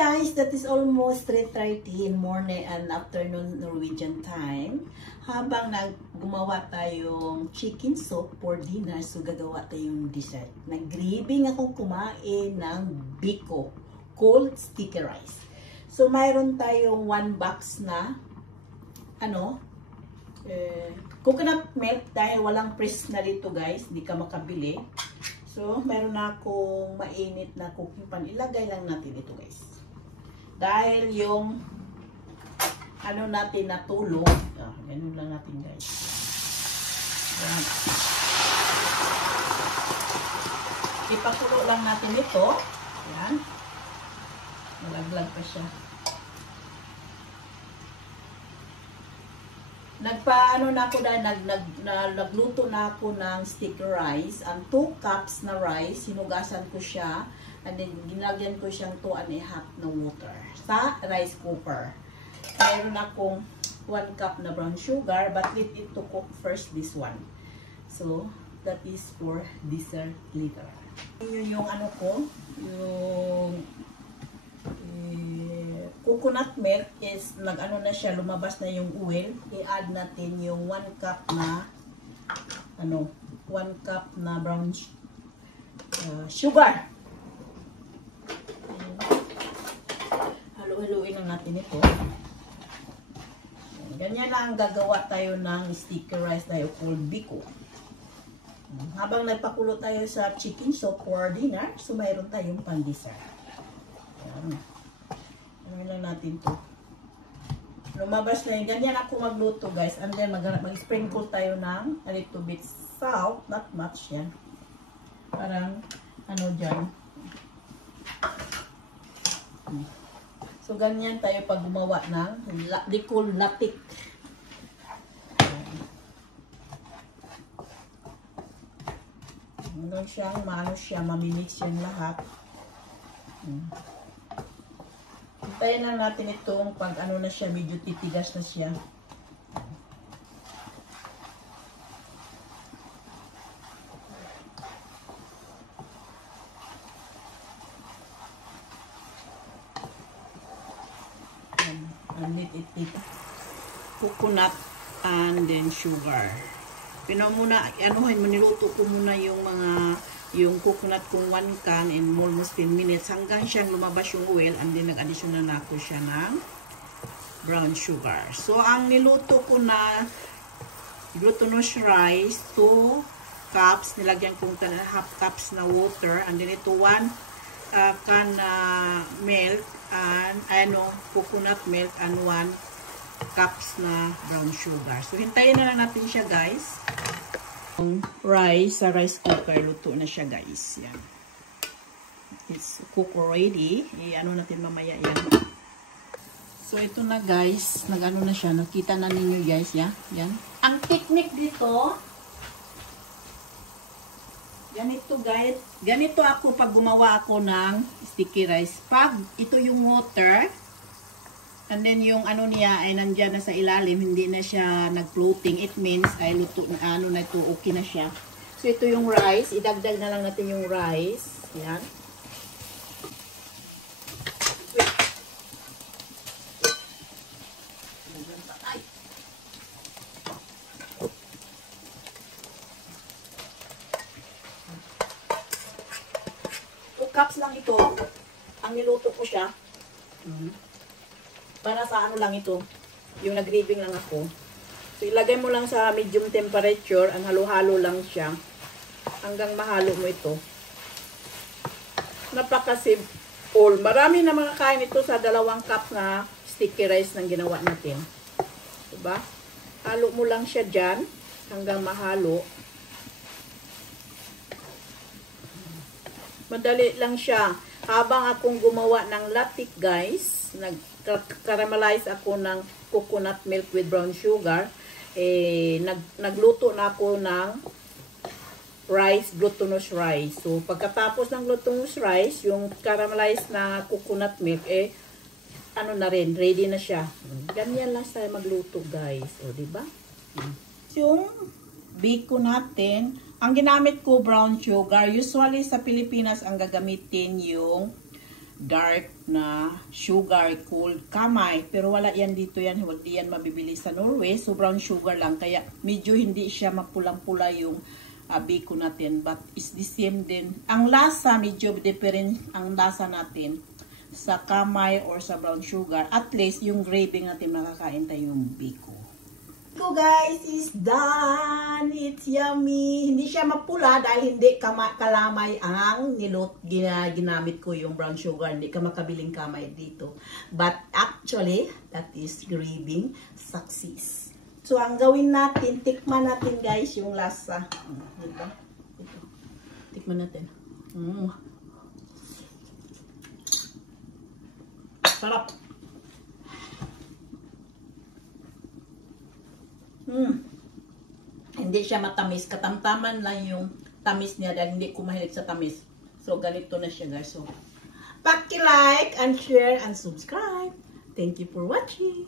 guys, that is almost 3:30 in morning and afternoon Norwegian time. Habang gumawa tayong chicken soup for dinner, so gagawa tayong dessert. Nag-grieving akong kumain ng biko, cold sticky rice. So mayroon tayong 1 box na coconut milk dahil walang press na dito guys, hindi ka makabili. So, meron na akong mainit na cooking pan. Ilagay lang natin ito guys. Dahil yung natin natulog. Ganun lang natin guys. Yan. Ipakulo lang natin ito. Yan. Malaglag pa siya. Nagluto na ako ng sticky rice. Ang 2 cups na rice, sinugasan ko siya. And then, ginagyan ko siyang 2.5 na water sa rice cooker. Mayroon akong 1 cup na brown sugar, but let it to cook first this one. So, that is for dessert later. Yun yung yung coconut milk is na siya, lumabas na yung oil. I-add natin yung 1 cup na 1 cup na brown sugar. Halu-haluin lang natin ito. Ganyan lang gagawa tayo ng sticky rice tayo called biko. Habang nagpakulo tayo sa chicken soup for dinner, so mayroon tayong pang-dessert. Yan. Lang natin to. Lumabas na yun. Ganyan ako magluto guys. And then mag-sprinkle tayo ng a little bit salt. Not much yan. Parang dyan. So ganyan tayo pag gumawa ng likol latik. Hanggang siyang mamimix yan lahat. Hintayin lang natin itong pag na siya, medyo titigas na siya. And it coconut and then sugar. Niluto ko muna yung coconut kong 1 can in almost 10 minutes hanggang siyang lumabas yung oil, and then nag-additional na ako siya ng brown sugar. So, ang niluto ko na glutinous rice, 2 cups, nilagyan kong 1/2 cups na water, and then ito 1 can milk, and coconut milk, and 1 cups na brown sugar. So, hintayin na lang natin siya guys. Rice sa rice cooker, luto na siya guys. Yan. It's cook already. Natin mamaya yan. So ito na guys, na siya. Nakita na ninyo guys, yan. Ang technique dito, ganito guys. Ganito ako pag gumawa ako ng sticky rice. Pag ito yung water, and then yung niya ay nandyan na sa ilalim, hindi na siya nag-floating. It means ay luto na na ito, okay na siya. So ito yung rice, idagdag na lang natin yung rice. Yan. Two cups lang ito. Ang niluto ko siya. Para sa lang ito, yung nag-grieving lang ako. So, ilagay mo lang sa medium temperature, ang halo-halo lang siya, hanggang mahalo mo ito. Napaka-simple. Marami na mga kain ito sa 2 cup na sticky rice na ginawa natin. Diba? Halo mo lang siya dyan, hanggang mahalo. Madali lang siya. Habang akong gumawa ng latik guys, nag-caramelize ako ng coconut milk with brown sugar, nagluto na ako ng rice, glutinous rice. So, pagkatapos ng glutinous rice, yung caramelized na coconut milk, na rin, ready na siya. Ganyan lang tayo magluto guys. O, diba? Yung biko natin, ang ginamit ko brown sugar. Usually sa Pilipinas, ang gagamitin yung dark na sugar called kamay. Pero wala yan dito yan. Hindi yan mabibili sa Norway. So brown sugar lang. Kaya medyo hindi siya mapulang-pula yung biko natin. But it's the same din. Ang lasa, medyo different ang lasa natin sa kamay or sa brown sugar. At least yung gravy natin makakain tayo yung biko. So guys, is done. It's yummy. Hindi siya mapula dahil hindi kalamay ang ginamit ko yung brown sugar. Hindi ka makabiling kamay dito. But actually, that is graving success. So ang gawin natin, tikman natin guys yung lasa. Diba? Ito. Tikman natin. Sarap. Hindi siya matamis. Katamtaman lang yung tamis niya dahil hindi ko mahilig sa tamis. So, ganito na siya guys. So, paki-like and share and subscribe. Thank you for watching.